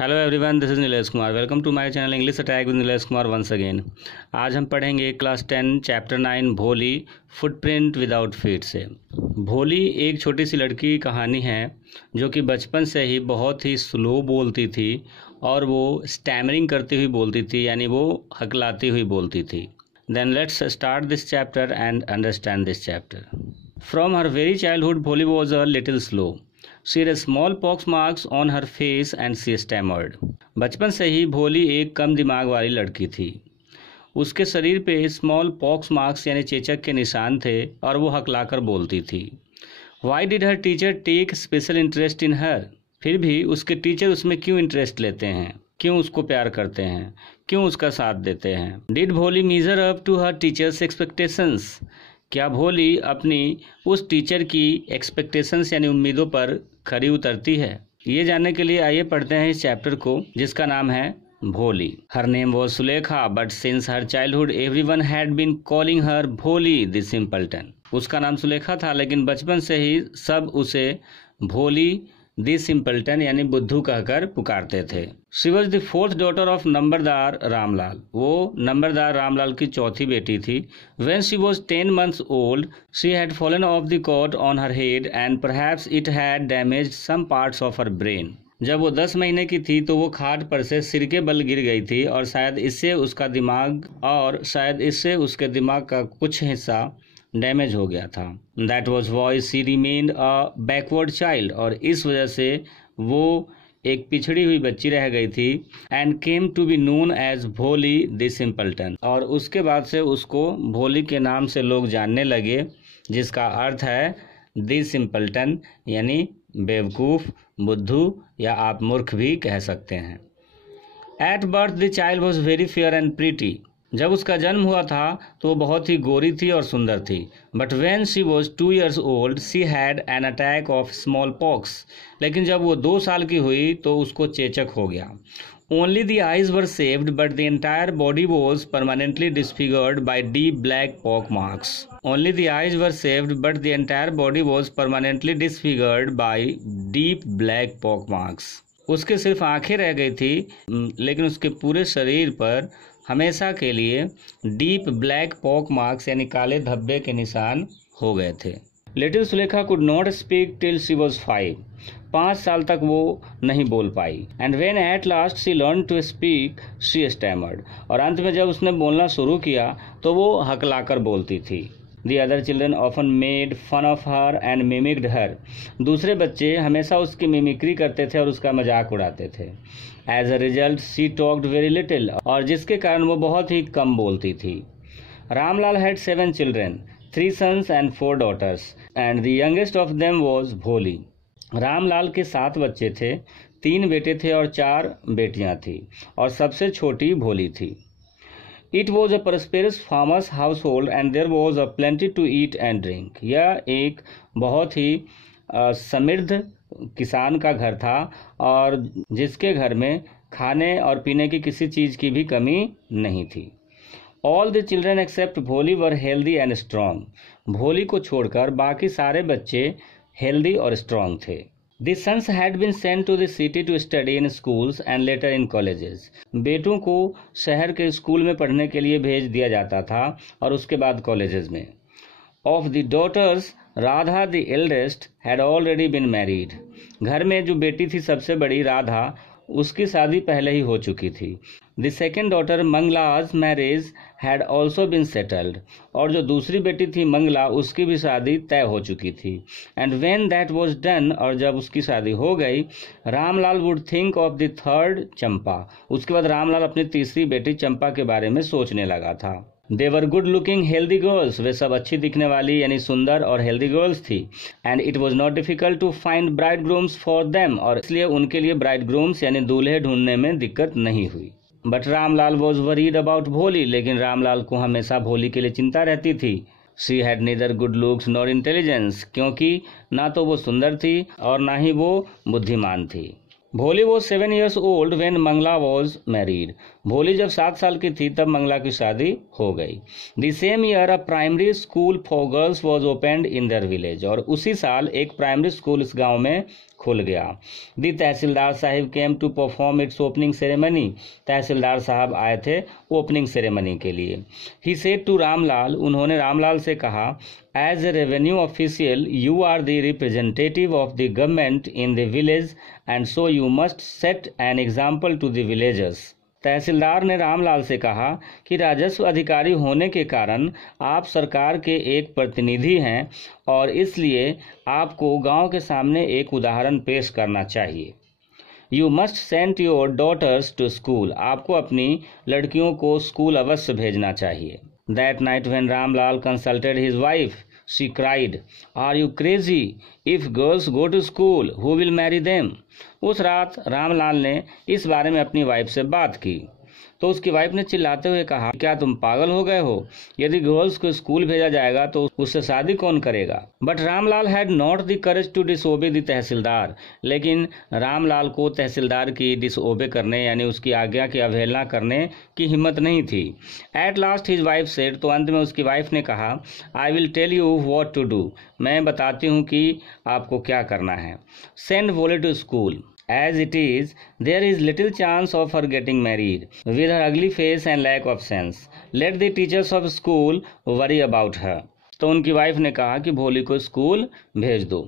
Hello everyone, this is Nilesh Kumar. Welcome to my channel English attack with Nilesh Kumar once again. आज हम पढ़ेंगे class 10 chapter 9 भोली footprint without feet से। भोली एक छोटी सी लड़की की कहानी है जो कि बचपन से ही बहुत ही स्लो बोलती थी और वो स्टैमरिंग करती हुई बोलती थी, यानी वो हकलाती हुई बोलती थी। Then let's start this chapter and understand this chapter. From her very childhood Bholi was a little slow. She had small pox marks on her face and she stammered. बचपन से ही भोली एक कम दिमाग वाली लड़की थी। उसके शरीर पे स्मॉल पॉक्स मार्क्स यानी चेचक के निशान थे और वो हकलाकर बोलती थी। Why did her teacher take special interest in her? फिर भी उसके टीचर उसमें क्यों इंटरेस्ट लेते हैं, क्यों उसको प्यार करते हैं, क्यों उसका साथ देते हैं। Did भोली measure up to her teacher's expectations? क्या भोली अपनी उस टीचर की एक्सपेक्टेशंस यानी उम्मीदों पर खरी उतरती है? ये जानने के लिए आइए पढ़ते हैं इस चैप्टर को, जिसका नाम है Bholi. Her name was Sulekha but since her childhood everyone had been calling her Bholi the सिंपल्टन। उसका नाम सुलेखा था, लेकिन बचपन से ही सब उसे भोली दी सिंपल्टन यानी बुद्धू कहकर पुकारते थे। She was the fourth daughter of numberdar Ramlal. वो नंबरदार रामलाल की चौथी बेटी थी। When she was 10 months old, she had fallen off the cot on her head and perhaps it had damaged some parts of her brain. जब वो 10 महीने की थी तो वो खाट पर से सिर के बल गिर गई थी और शायद इससे उसके दिमाग का कुछ हिस्सा डैमेज हो गया था। That was why she remained a backward child. और इस वजह से वो एक पिछड़ी हुई बच्ची रह गई थी। And came to be known as Bholi the simpleton. और उसके बाद से उसको भोली के नाम से लोग जानने लगे, जिसका अर्थ है द सिंपल्टन यानी बेवकूफ़, बुद्धू या आप मूर्ख भी कह सकते हैं। At birth the child was very fair and pretty. जब उसका जन्म हुआ था तो वो बहुत ही गोरी थी और सुंदर थी। But when she was 2 years old she had an attack of small pox. लेकिन जब वो 2 साल की हुई तो उसको चेचक हो गया। Only the eyes were saved but the entire body was permanently disfigured by deep black pock marks. Only the eyes were saved but the entire body was permanently disfigured by deep black pock marks. उसके सिर्फ आंखें रह गई थी, लेकिन उसके पूरे शरीर पर हमेशा के लिए डीप ब्लैक पॉक मार्क्स यानी काले धब्बे के निशान हो गए थे। Little Sulekha could not speak till she was 5। 5 साल तक वो नहीं बोल पाई। And when at last she learn to speak she stammered. और अंत में जब उसने बोलना शुरू किया तो वो हकलाकर बोलती थी। The other children often made fun of her and mimicked her. दूसरे बच्चे हमेशा उसकी मिमिक्री करते थे और उसका मजाक उड़ाते थे। As a result, she talked very little. और जिसके कारण वो बहुत ही कम बोलती थी। Ramlal had 7 children, 3 sons and 4 daughters, and the youngest of them was भोली। रामलाल के 7 बच्चे थे, 3 बेटे थे और 4 बेटियां थी, और सबसे छोटी भोली थी। It was a prosperous farmer's household and there was a plenty to eat and drink. यह एक बहुत ही समृद्ध किसान का घर था और जिसके घर में खाने और पीने की किसी चीज़ की भी कमी नहीं थी। All the children except भोली were healthy and strong. भोली को छोड़कर बाकी सारे बच्चे हेल्दी और स्ट्रॉन्ग थे। The sons had been sent to the city to study in schools and later in colleges. बेटों को शहर के स्कूल में पढ़ने के लिए भेज दिया जाता था और उसके बाद कॉलेजेस में। Of the daughters, Radha the eldest had already been married. घर में जो बेटी थी सबसे बड़ी राधा, उसकी शादी पहले ही हो चुकी थी। The second daughter मंगला's marriage had also been settled. और जो दूसरी बेटी थी मंगला, उसकी भी शादी तय हो चुकी थी। And when that was done, और जब उसकी शादी हो गई, Ramlal would think of the third चंपा। उसके बाद रामलाल अपनी तीसरी बेटी चंपा के बारे में सोचने लगा था। They were good looking healthy girls. वे सब अच्छी दिखने वाली यानी सुंदर और हेल्दी गर्ल्स थी। And it was not difficult to find bridegrooms for them. और इसलिए उनके लिए bridegrooms यानी दूल्हे ढूंढने में दिक्कत नहीं हुई। But Ramlal was worried about भोली। लेकिन रामलाल को हमेशा भोली के लिए चिंता रहती थी। She had neither good looks nor intelligence. क्योंकि ना तो वो सुंदर थी और ना ही वो बुद्धिमान थी। भोली was 7 years old when Mangla was married. भोली जब 7 साल की थी तब मंगला की शादी हो गई। The same year a primary school for girls was opened in their village. और उसी साल एक प्राइमरी स्कूल इस गांव में खुल गया। The tahsildar sahib came to perform its opening ceremony. Tahsildar साहब आए थे ओपनिंग सेरेमनी के लिए। ही सेड टू रामलाल, उन्होंने रामलाल से कहा, as a revenue official you are the representative of the government in the village and so you must set an example to the villagers. Tahsildar ने रामलाल से कहा कि राजस्व अधिकारी होने के कारण आप सरकार के एक प्रतिनिधि हैं और इसलिए आपको गांव के सामने एक उदाहरण पेश करना चाहिए। You must send your daughters to school, आपको अपनी लड़कियों को स्कूल अवश्य भेजना चाहिए। That night when Ramlal consulted his wife she cried, are you crazy, if girls go to school who will marry them. उस रात रामलाल ने इस बारे में अपनी वाइफ से बात की तो उसकी वाइफ ने चिल्लाते हुए कहा, क्या तुम पागल हो गए हो, यदि गर्ल्स को स्कूल भेजा जाएगा तो उससे शादी कौन करेगा। But Ramlal had not the courage to disobey the tahsildar, लेकिन रामलाल को तहसीलदार की डिसओबे करने यानी उसकी आज्ञा की अवहेलना करने की हिम्मत नहीं थी। At last his wife said, तो अंत में उसकी वाइफ ने कहा, I will tell you what to do, मैं बताती हूँ कि आपको क्या करना है। Send Bholi to school, as it is, there is little chance of her getting married with her ugly face and lack of sense. Let the teachers of school worry about her. तो उनकी वाइफ ने कहा कि भोली को school भेज दो,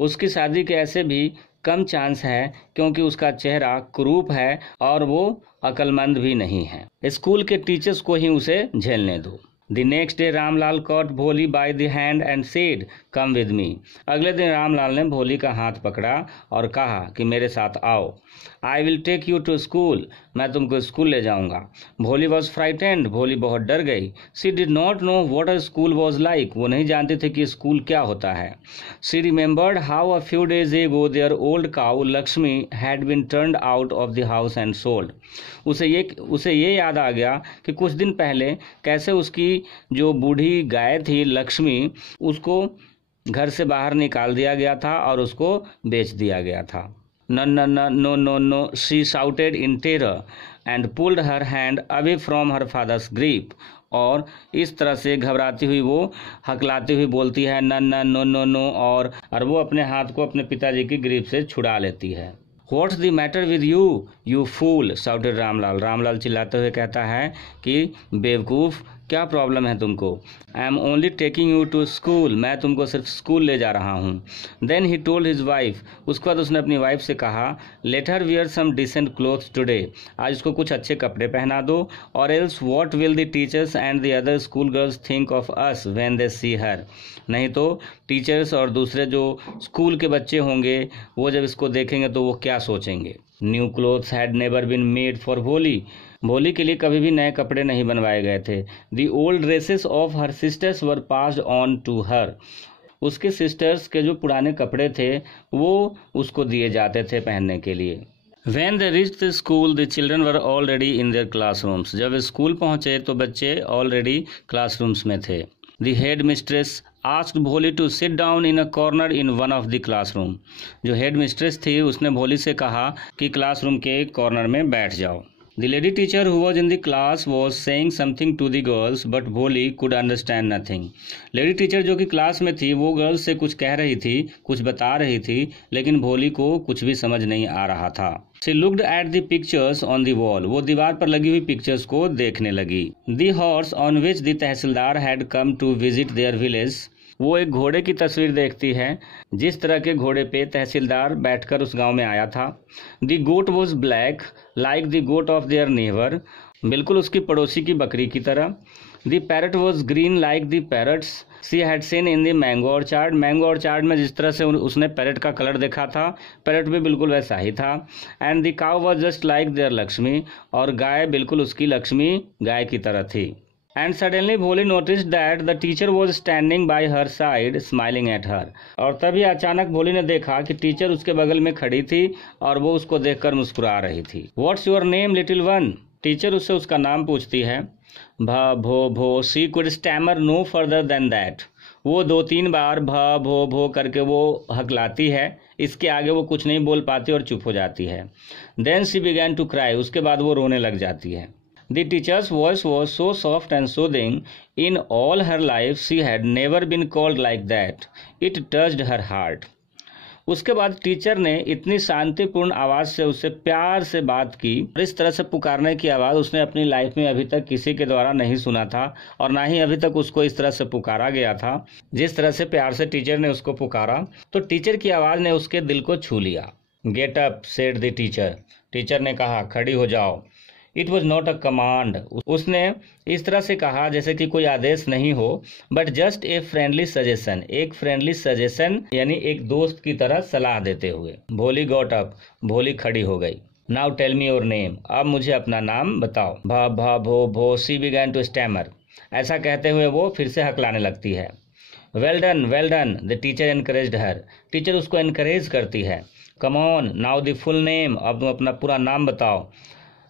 उसकी शादी के ऐसे भी कम चांस है क्योंकि उसका चेहरा कुरूप है और वो अक्लमंद भी नहीं है। स्कूल के टीचर्स को ही उसे झेलने दो। The next day Ramlal caught भोली by the hand and said, come with me. अगले दिन रामलाल ने भोली का हाथ पकड़ा और कहा कि मेरे साथ आओ। I will take you to school. मैं तुमको स्कूल ले जाऊंगा। भोली was frightened. भोली बहुत डर गई। She did not know what a school was like. वो नहीं जानती थी कि स्कूल क्या होता है। She remembered how a few days ago their old cow Lakshmi had been turned out of the house and sold. उसे ये याद आ गया कि कुछ दिन पहले कैसे उसकी जो बूढ़ी गाय थी लक्ष्मी, उसको घर से बाहर निकाल दिया गया था और उसको बेच दिया गया था। No, no, no, no, no, no, she shouted in terror and pulled her hand away from her father's grip. और इस तरह से घबराती हुई वो हकलाती हुई बोलती है न न नो नो नो और वो अपने हाथ को अपने पिताजी की ग्रिप से छुड़ा लेती है। What's the matter with you, you fool? shouted Ramlal. Ramlal चिल्लाते हुए कहता है कि बेवकूफ़, क्या प्रॉब्लम है तुमको। I am only taking you to school, मैं तुमको सिर्फ स्कूल ले जा रहा हूँ। Then he told his wife, उसके बाद उसने अपनी वाइफ से कहा, let her wear some decent clothes today, आज उसको कुछ अच्छे कपड़े पहना दो, और else what will the teachers and the other school girls think of us when they see her. नहीं तो टीचर्स और दूसरे जो स्कूल के बच्चे होंगे वो जब इसको देखेंगे तो वो क्या सोचेंगे। New clothes had never been made for Bholi, Bholi के लिए कभी भी नए कपड़े नहीं बनवाए गए थे। The old dresses of her sisters were passed on to her, उसके सिस्टर्स के जो पुराने कपड़े थे वो उसको दिए जाते थे पहनने के लिए। When they reached the school, the children were already in their classrooms. जब स्कूल पहुंचे तो बच्चे ऑलरेडी क्लासरूम्स में थे। The head mistress asked भोली to sit down in a corner in one of the classroom. जो हेड मिस्ट्रेस थी उसने भोली से कहा कि क्लासरूम के एक कॉर्नर में बैठ जाओ। The lady teacher who was in the class was saying something to the girls, but Bholi could understand nothing. Lady teacher जो कि क्लास में थी वो गर्ल्स से कुछ कह रही थी, कुछ बता रही थी, लेकिन भोली को कुछ भी समझ नहीं आ रहा था। She looked at the pictures on the wall. वो दीवार पर लगी हुई पिक्चर्स को देखने लगी। The horse on which the tehsildar had come to visit their village. वो एक घोड़े की तस्वीर देखती है जिस तरह के घोड़े पे तहसीलदार बैठकर उस गांव में आया था। The goat was black like the goat of their neighbour, बिल्कुल उसकी पड़ोसी की बकरी की तरह। The parrot was green like the parrots she had seen in the mango orchard, mango orchard में जिस तरह से उसने पैरट का कलर देखा था, पैरट भी बिल्कुल वैसा ही था। And the cow was just like their Lakshmi, और गाय बिल्कुल उसकी लक्ष्मी गाय की तरह थी। And suddenly Bholi noticed that the teacher was standing by her side smiling at her. और तभी अचानक भोली ने देखा कि टीचर उसके बगल में खड़ी थी और वो उसको देखकर मुस्कुरा रही थी। What's your name, little one? Teacher उससे उसका नाम पूछती है। भ भो भो, she could stammer no further than that. वो 2-3 बार भ भो भो करके वो हकलाती है, इसके आगे वो कुछ नहीं बोल पाती और चुप हो जाती है। Then she began to cry. उसके बाद वो रोने लग जाती है। The teacher's voice was so soft and soothing. In all her life, she had never been called like that. It touched her heart. उसके बाद टीचर ने इतनी शांतिपूर्ण आवाज से उससे प्यार से बात की और इस तरह से पुकारने की आवाज उसने अपनी लाइफ में अभी तक किसी के द्वारा नहीं सुना था और ना ही अभी तक उसको इस तरह से पुकारा गया था। जिस तरह से प्यार से टीचर ने उसको पुकारा तो टीचर की आवाज ने उसके दिल को छू लिया। Get up said the teacher, teacher ने कहा खड़ी हो जाओ। It was not a command, उसने इस तरह से कहा जैसे कि कोई आदेश नहीं हो, but just a friendly suggestion, एक फ्रेंडली सजेशन यानी एक दोस्त की तरह सलाह देते हुए। भोली गॉट अप, भोली खड़ी हो गई। Now tell me your name, अब मुझे अपना नाम बताओ। भा भा भो भो, शी बिगैन टू स्टैमर, ऐसा कहते हुए वो फिर से हकलाने लगती है। Well done, the teacher encouraged her, teacher उसको एनकरेज करती है। Come on now the full name, अब तुम अपना पूरा नाम बताओ।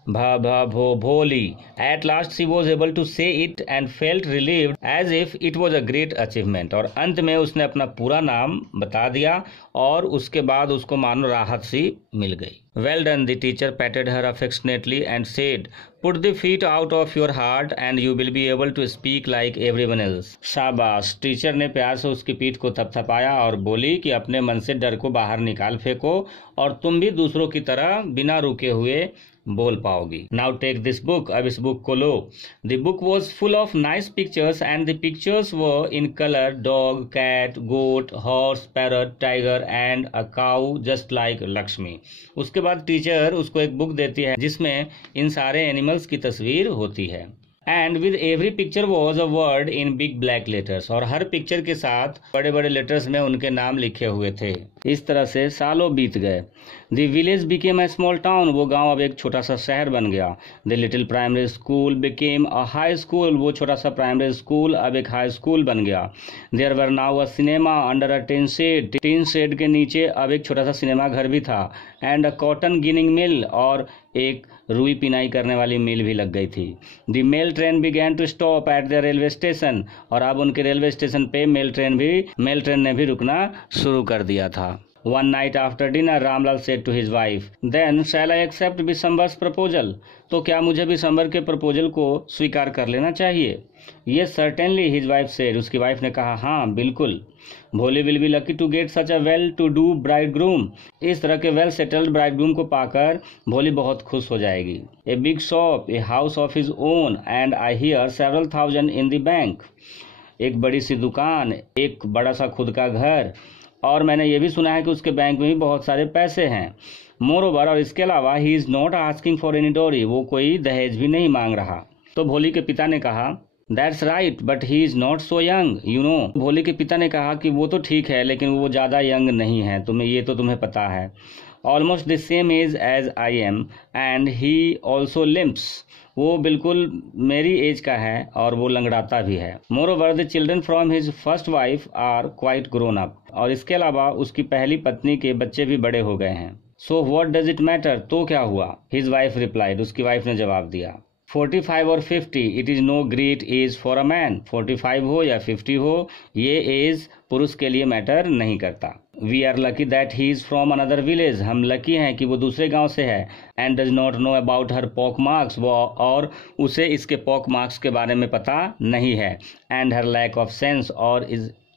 भा भा भो Bholi. At last she was able to say it and felt relieved as if it was a great achievement, और अंत में उसने अपना पूरा नाम बता दिया और उसके बाद उसको मानो राहत सी मिल गई। Well done, the teacher patted her affectionately and said put the fear out of your heart and you will be able to speak like everyone else. शाबाश, टीचर ने प्यार से उसकी पीठ को थपथपाया और बोली कि अपने मन से डर को बाहर निकाल फेंको और तुम भी दूसरों की तरह बिना रुके हुए बोल पाओगी। नाउ टेक दिस बुक, अब इस बुक को लो। The book was full of nice pictures and the pictures were in colour dog, cat, goat, horse, parrot, tiger and a cow just like Lakshmi. उसके बाद टीचर उसको एक बुक देती है जिसमें इन सारे एनिमल्स की तस्वीर होती है। And with every picture was a word in big black letters, और हर पिक्चर के साथ बड़े बड़े लेटर्स में उनके नाम लिखे हुए थे। इस तरह से सालों बीत गए। The village became a small town, वो गांव अब एक छोटा सा शहर बन गया। The little primary school became a high school, वो छोटा सा प्राइमरी स्कूल अब एक हाई स्कूल बन गया। There were now a cinema under a tin shed, tin shed के नीचे अब एक छोटा सा सिनेमा घर भी था। एंड अ कॉटन गिनिंग मिल, और एक रुई पिनाई करने वाली मिल भी लग गई थी। The mail train began to stop at the railway station, और अब उनके रेलवे स्टेशन पे मेल ट्रेन ने भी रुकना शुरू कर दिया था। One night after dinner, Ramlal said to his wife, Then shall I accept बिशंबर्स proposal? तो क्या मुझे बिशंबर के प्रपोजल को स्वीकार कर लेना चाहिए? Yes, certainly, his wife said. उसकी वाइफ ने कहा हाँ बिल्कुल। भोली will be lucky to get such a well-to-do bridegroom. इस तरह के वेल सेटल्ड ब्राइडग्रूम को पाकर भोली बहुत खुश हो जाएगी। A big shop, a house of his own, and I hear several thousand in the bank. एक बड़ी सी दुकान, एक बड़ा सा खुद का घर, और मैंने ये भी सुना है कि उसके बैंक में भी बहुत सारे पैसे हैं। मोरोवर, और इसके अलावा he is not asking for any डोरी, वो कोई दहेज भी नहीं मांग रहा। तो भोली के पिता ने कहा that's right but he is not so young you know. भोली के पिता ने कहा कि वो तो ठीक है लेकिन वो ज़्यादा यंग नहीं है, तुम्हें पता है। Almost the same age as I am and he also limps, वो बिल्कुल मेरी एज का है और वो लंगड़ाता भी है। Moreover the children from his first wife are quite grown up, और इसके अलावा उसकी पहली पत्नी के बच्चे भी बड़े हो गए हैं। So what does it matter, तो क्या हुआ? हिज वाइफ रिप्लाइड, उसकी वाइफ ने जवाब दिया 45 और 50 it is no great age for a man. 45 हो या 50 हो, ये एज पुरुष के लिए मैटर नहीं करता। We are lucky that he is from another village, हम लकी हैं कि वो दूसरे गांव से है। And does not know about her pock marks, वो और उसे इसके पॉक मार्क्स के बारे में पता नहीं है। And her lack of sense, और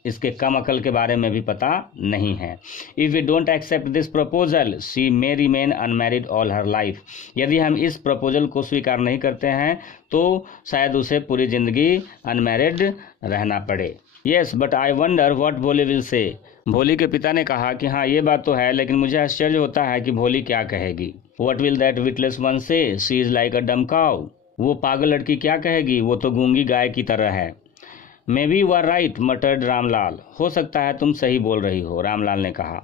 इसके कम अकल के बारे में भी पता नहीं है। If we don't accept this proposal she may remain unmarried all her life, यदि हम इस प्रपोजल को स्वीकार नहीं करते हैं तो शायद उसे पूरी जिंदगी अनमैरिड रहना पड़े। Yes but I wonder what भोली विल से, भोली के पिता ने कहा कि हाँ ये बात तो है लेकिन मुझे आश्चर्य होता है कि भोली क्या कहेगी। What will that witless one से, शी इज लाइक अ डम काउ, वो पागल लड़की क्या कहेगी, वो तो गूंगी गाय की तरह है। Maybe you are right muttered Ramlal, हो सकता है तुम सही बोल रही हो, रामलाल ने कहा।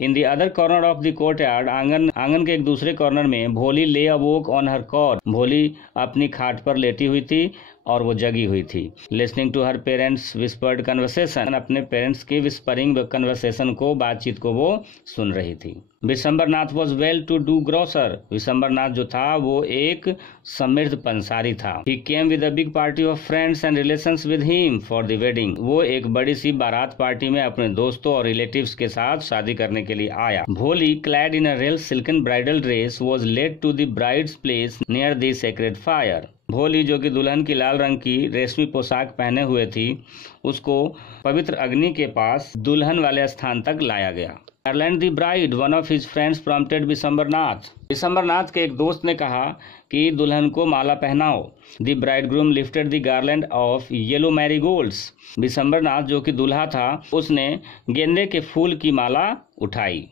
In the other corner of the courtyard, आंगन के एक दूसरे कॉर्नर में भोली ले अवोक ऑन हर कॉट, भोली अपनी खाट पर लेटी हुई थी और वो जगी हुई थी। Listening to her parents whispered conversation, अपने पेरेंट्स की विस्परिंग कन्वर्सेशन को, बातचीत को वो सुन रही थी। Vishambar Nath was well to do grocer, Vishambar Nath जो था वो एक समृद्ध पंसारी था। He came with a big party of friends and relations with him for the wedding, वो एक बड़ी सी बारात पार्टी में अपने दोस्तों और रिलेटिव्स के साथ शादी करने के लिए आया। Bholi clad in a red silken bridal dress was led to the bride's place near the sacred fire, Bholi जो कि दुल्हन की लाल रंग की रेशमी पोशाक पहने हुए थी उसको पवित्र अग्नि के पास दुल्हन वाले स्थान तक लाया गया। Garland the bride, one of his friends prompted Vishambarnath. Vishambarnath के एक दोस्त ने कहा कि दुल्हन को माला पहनाओ। The bridegroom lifted the garland of yellow marigolds. Vishambarnath जो कि दूल्हा था, उसने गेंदे के फूल की माला उठाई।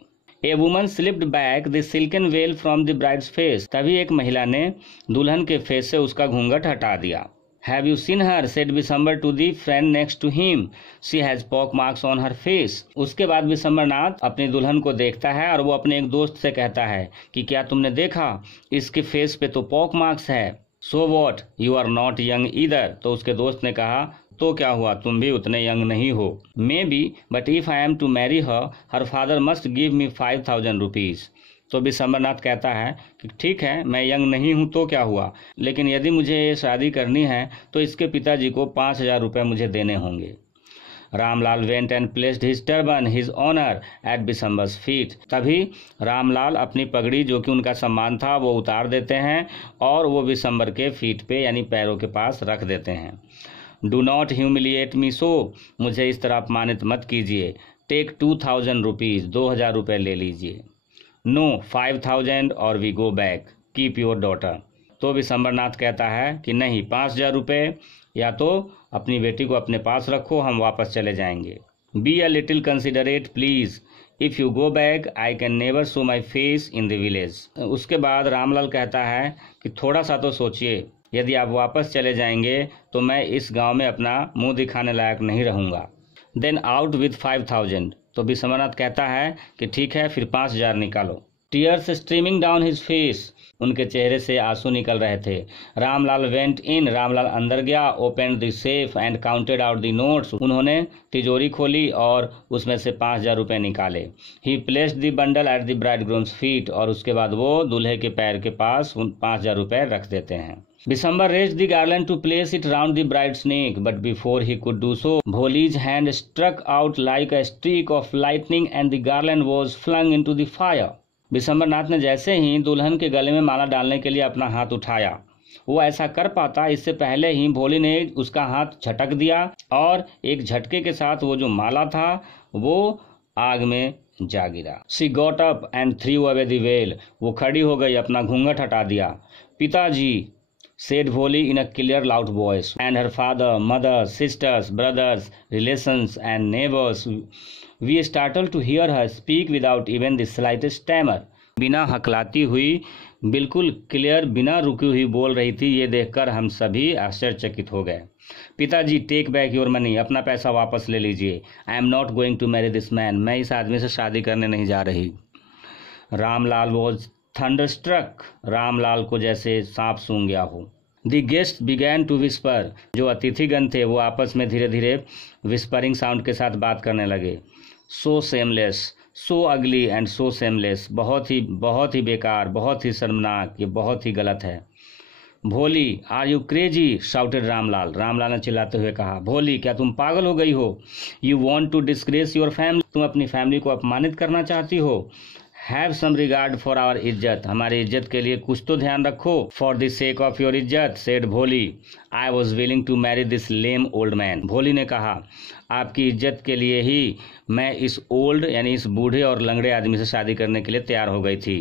A woman slipped back the silken well from the brides face. तभी एक महिला ने दुल्हन के फेस से उसका घूंघट हटा दिया। Have you seen her? said Vishambar to the friend next to him. She has pock marks on her face. उसके बाद विशंबरनाथ अपनी दुल्हन को देखता है और वो अपने एक दोस्त से कहता है कि क्या तुमने देखा, इसके फेस पे तो पॉक मार्क्स है। So what? You are not young either. तो उसके दोस्त ने कहा, तो क्या हुआ, तुम भी उतने यंग नहीं हो। Maybe, but if I am to marry her, her father must give me 5,000 rupees. तो विशंबरनाथ कहता है कि ठीक है, मैं यंग नहीं हूँ तो क्या हुआ, लेकिन यदि मुझे ये शादी करनी है तो इसके पिताजी को 5,000 रुपये मुझे देने होंगे। Ramlal went and placed his turban his honour at Vishambar's feet. तभी रामलाल अपनी पगड़ी जो कि उनका सम्मान था वो उतार देते हैं और वो विशंबर के फीट पे यानी पैरों के पास रख देते हैं। डू नॉट ह्यूमिलिएट मी सो, मुझे इस तरह अपमानित मत कीजिए। टेक 2,000 रुपीज़, 2,000 रुपये ले लीजिए। नो 5,000 और we go back, keep your daughter. तो विशंबरनाथ कहता है कि नहीं, 5,000 रुपये या तो अपनी बेटी को अपने पास रखो, हम वापस चले जाएंगे। Be a little considerate please, if you go back I can never show my face in the village. उसके बाद रामलाल कहता है कि थोड़ा सा तो सोचिए, यदि आप वापस चले जाएंगे तो मैं इस गांव में अपना मुंह दिखाने लायक नहीं रहूँगा। Then out with 5,000। तो विशंबरनाथ कहता है कि ठीक है, फिर 5,000 निकालो। Tears streaming down his face, उनके चेहरे से आंसू निकल रहे थे। रामलाल वेंट इन, रामलाल अंदर गया। Open the safe and counted out the notes, उन्होंने तिजोरी खोली और उसमें से 5,000 रुपये निकाले। He placed the bundle at the bridegroom's feet, और उसके बाद वो दूल्हे के पैर के पास 5,000 रुपये रख देते हैं। Visambar raised the garland to place it round the bride's neck, but before he could do so, Bholi's hand struck out like a streak of lightning and the garland was flung into the fire. Vishambarnath ने जैसे ही दुल्हन के गले में माला डालने के लिए अपना हाथ उठाया, वो ऐसा कर पाता इससे पहले ही भोली ने उसका हाथ झटक दिया और एक झटके के साथ वो जो माला था वो आग में जा गिरा। She got up and threw away the veil. वो खड़ी हो गई, अपना घूंघट हटा दिया। पिताजी, said Bholi in a clear loud voice, and her father, mother, sisters, brothers, relations and neighbors, we startled to hear her speak without even the slightest stammer. बिना हकलाती हुई, बिल्कुल क्लियर, बिना रुकी हुई बोल रही थी। ये देखकर हम सभी आश्चर्यचकित हो गए। पिताजी, टेक बैक योर मनी, अपना पैसा वापस ले लीजिए। I am not going to marry this man, मैं इस आदमी से शादी करने नहीं जा रही। रामलाल वॉज थंडरस्ट्रक, रामलाल को जैसे सांप सूंघ गया हो। The guest began to whisper, जो अतिथिगण थे वो आपस में धीरे धीरे विस्परिंग साउंड के साथ बात करने लगे। सो सेमलेस, सो अगली एंड सो सेमलेस, बहुत ही बेकार, बहुत ही शर्मनाक, ये बहुत ही गलत है। Bholi, are you crazy, shouted Ramlal, Ramlal ने चिल्लाते हुए कहा। भोली, क्या तुम पागल हो गई हो? You want to disgrace your family, तुम अपनी फैमिली को अपमानित करना चाहती हो। Have some regard for our izzat, हमारी इज्जत के लिए कुछ तो ध्यान रखो। For the sake of your izzat, said Bholi, I was willing to marry this lame old man. Bholi ने कहा, आपकी इज्जत के लिए ही मैं इस ओल्ड यानी इस बूढ़े और लंगड़े आदमी से शादी करने के लिए तैयार हो गई थी।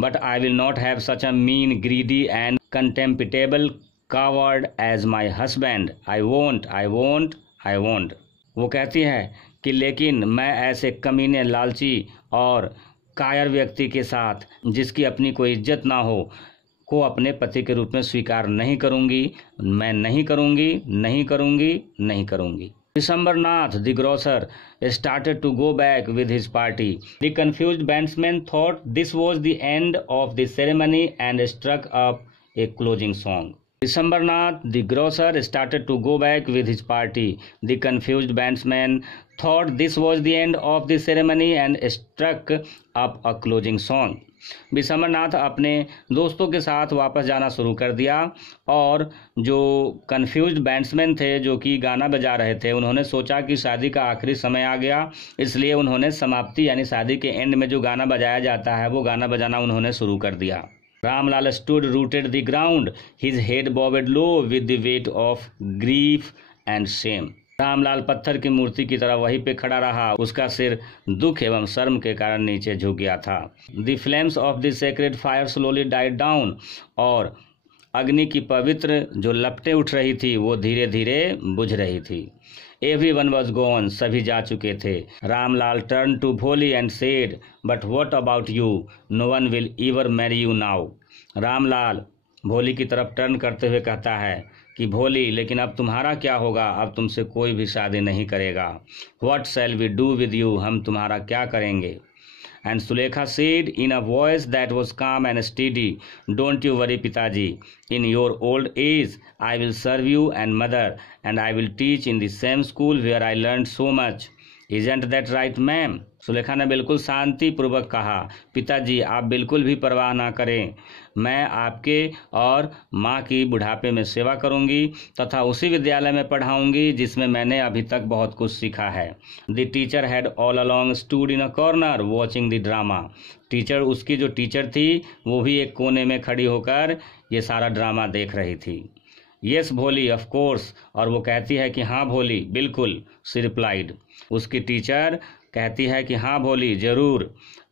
But I will not have such a mean, greedy and contemptible coward as my husband. I won't, I won't, I won't. वो कहती है कि लेकिन मैं ऐसे कमीने, लालची और कायर व्यक्ति के साथ जिसकी अपनी कोई इज्जत ना हो को अपने पति के रूप में स्वीकार नहीं करूंगी, मैं नहीं करूंगी, नहीं करूंगी, नहीं करूंगी। Vishambharnath, the grocer, started to go back with his party. The confused bandsman thought this was the end of the ceremony and struck up a closing song. Vishambharnath, the grocer, started to go back with his party. The confused bandsman thought this was the end of the ceremony and struck up a closing song. Vishambarnath अपने दोस्तों के साथ वापस जाना शुरू कर दिया और जो कंफ्यूज्ड बैंड्समैन थे जो कि गाना बजा रहे थे, उन्होंने सोचा कि शादी का आखिरी समय आ गया, इसलिए उन्होंने समाप्ति यानी शादी के एंड में जो गाना बजाया जाता है वो गाना बजाना उन्होंने शुरू कर दिया। Ramlal stood rooted the ground, his head bowed low with the weight of grief and shame. Ramlal पत्थर की मूर्ति की तरह वहीं पे खड़ा रहा। उसका सिर दुख एवं शर्म के कारण नीचे झुक गया था। The flames of the sacred fire slowly died down, और अग्नि की पवित्र जो लपटें उठ रही थी वो धीरे धीरे बुझ रही थी। Everyone was gone, सभी जा चुके थे। रामलाल turned to भोली and said, but what about you? No one will ever marry you now. Ramlal भोली की तरफ टर्न करते हुए कहता है कि भोली, लेकिन अब तुम्हारा क्या होगा? अब तुमसे कोई भी शादी नहीं करेगा। What shall we do with you? हम तुम्हारा क्या करेंगे? And Sulekha said in a voice that was calm and steady, don't you worry, Pitaji. In your old age, I will serve you and mother, and I will teach in the same school where I learned so much. Isn't that right, ma'am? Sulekha ने बिल्कुल शांति पूर्वक कहा, पिताजी आप बिल्कुल भी परवाह ना करें, मैं आपके और माँ की बुढ़ापे में सेवा करूंगी तथा उसी विद्यालय में पढ़ाऊंगी जिसमें मैंने अभी तक बहुत कुछ सीखा है। The teacher had all along stood in a corner watching the drama. Teacher, उसकी जो टीचर थी वो भी एक कोने में खड़ी होकर ये सारा ड्रामा देख रही थी। यस भोली, ऑफ कोर्स, और वो कहती है कि हाँ भोली, बिल्कुल, शी रिप्लाइड। उसकी टीचर कहती है कि हाँ भोली, जरूर।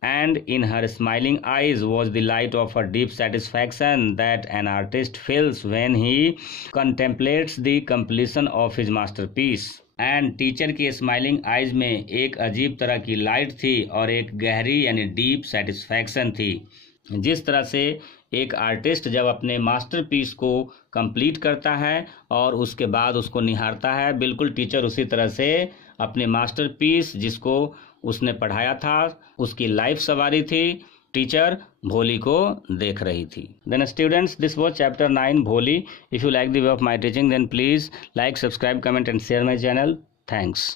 And in her smiling eyes was the light of a deep satisfaction that an artist feels when he contemplates the completion of his masterpiece. And teacher की स्माइलिंग आईज में एक अजीब तरह की लाइट थी और एक गहरी यानी डीप सेटिस्फैक्शन थी। जिस तरह से एक आर्टिस्ट जब अपने मास्टरपीस को कंप्लीट करता है और उसके बाद उसको निहारता है, बिल्कुल टीचर उसी तरह से अपने मास्टरपीस जिसको उसने पढ़ाया था, उसकी लाइफ सवारी थी, टीचर भोली को देख रही थी। Then students, this was chapter 9 Bholi. If you like the way of my teaching then please like, subscribe, comment and share my channel. Thanks.